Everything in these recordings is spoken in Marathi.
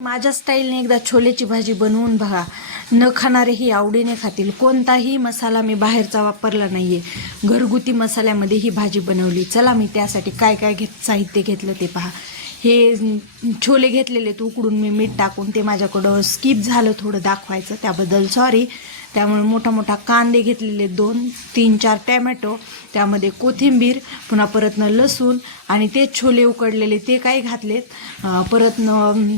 माझ्या स्टाईलने एकदा छोलेची भाजी बनवून बघा. न खाणारेही आवडीने खातील. कोणताही मसाला मी बाहेरचा वापरला नाही आहे. घरगुती मसाल्यामध्ये ही भाजी बनवली. चला मी त्यासाठी काय काय साहित्य घेतलं ते पहा. हे छोले घेतलेले उकडून मी मीठ टाकून. ते माझ्याकडं स्किप झालं थोडं दाखवायचं, त्याबद्दल सॉरी. त्यामुळे मोठा मोठा कांदे घेतलेले 2-3-4 टॅमॅटो, त्यामध्ये कोथिंबीर, पुन्हा परतनं लसूण आणि ते छोले उकडलेले ते काय घातलेत. परतनं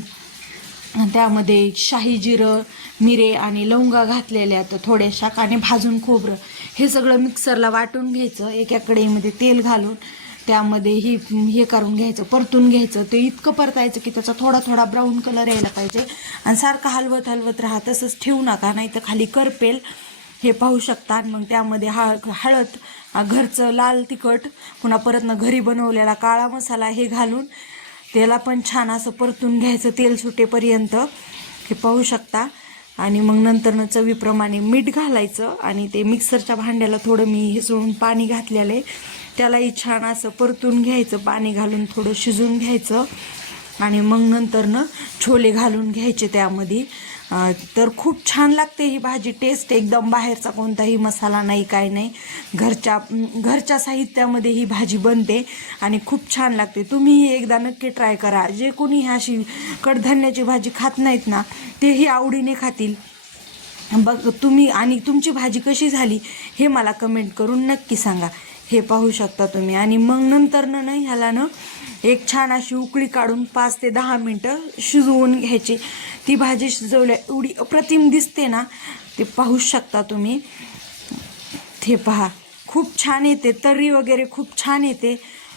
त्यामध्ये शाही जिरं, मिरे आणि लवंगा घातलेल्या तर थोड्याशा, आणि भाजून खोबरं. हे सगळं मिक्सरला वाटून घ्यायचं. एका कढईमध्ये तेल घालून त्यामध्ये हे करून घ्यायचं, परतून घ्यायचं. ते इतकं परतायचं की त्याचा थोडा थोडा ब्राऊन कलर यायला पाहिजे. आणि सारखं हलवत हलवत राहा, तसंच ठेवू नका, नाही तर खाली करपेल. हे पाहू शकता. मग त्यामध्ये हळद, घरचं लाल तिखट, पुन्हा परतनं घरी बनवलेला काळा मसाला हे घालून त्याला पण छान असं परतून घ्यायचं तेल सुटेपर्यंत. हे पाहू शकता. आणि मग नंतरनं चवीप्रमाणे मीठ घालायचं. आणि ते मिक्सरच्या भांड्याला थोडं मी हे सोडून पाणी घातलेलं आहे, त्यालाही छान असं परतून घ्यायचं. पाणी घालून थोडं शिजून घ्यायचं. आणि मग नंतरनं छोले घालून घ्यायचे त्यामध्ये. तर खूप छान लागते ही भाजी. टेस्ट एकदम बाहेरचा कोणताही मसाला नाही, काय नाही, घरच्या साहित्यामध्ये ही भाजी बनते आणि खूप छान लागते. तुम्हीही एकदा नक्की ट्राय करा. जे कोणी अशी कडधान्याची भाजी खात नाहीत ना, तेही आवडीने खातील. बघ तुम्ही, आणि तुमची भाजी कशी झाली हे मला कमेंट करून नक्की सांगा. हे पाहू शकता तुम्ही. आणि मग नंतरनं ना ह्याला ना एक छान अशी उकळी काढून 5 ते 10 मिनटं शिजवून घ्यायची. ती भाजी शिजवल्या एवढी अप्रतिम दिसते ना, ते पाहू शकता तुम्ही. ते पहा, खूप छान येते, तर्री वगैरे खूप छान येते.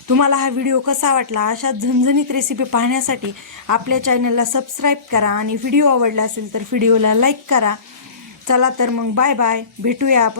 तुम्हाला हा व्हिडिओ कसा वाटला? अशा झणझणीत रेसिपी पाहण्यासाठी आपल्या चॅनलला सबस्क्राईब करा. आणि व्हिडिओ आवडला असेल तर व्हिडिओला लाईक करा. चला तर मग बाय बाय, भेटूया आपण.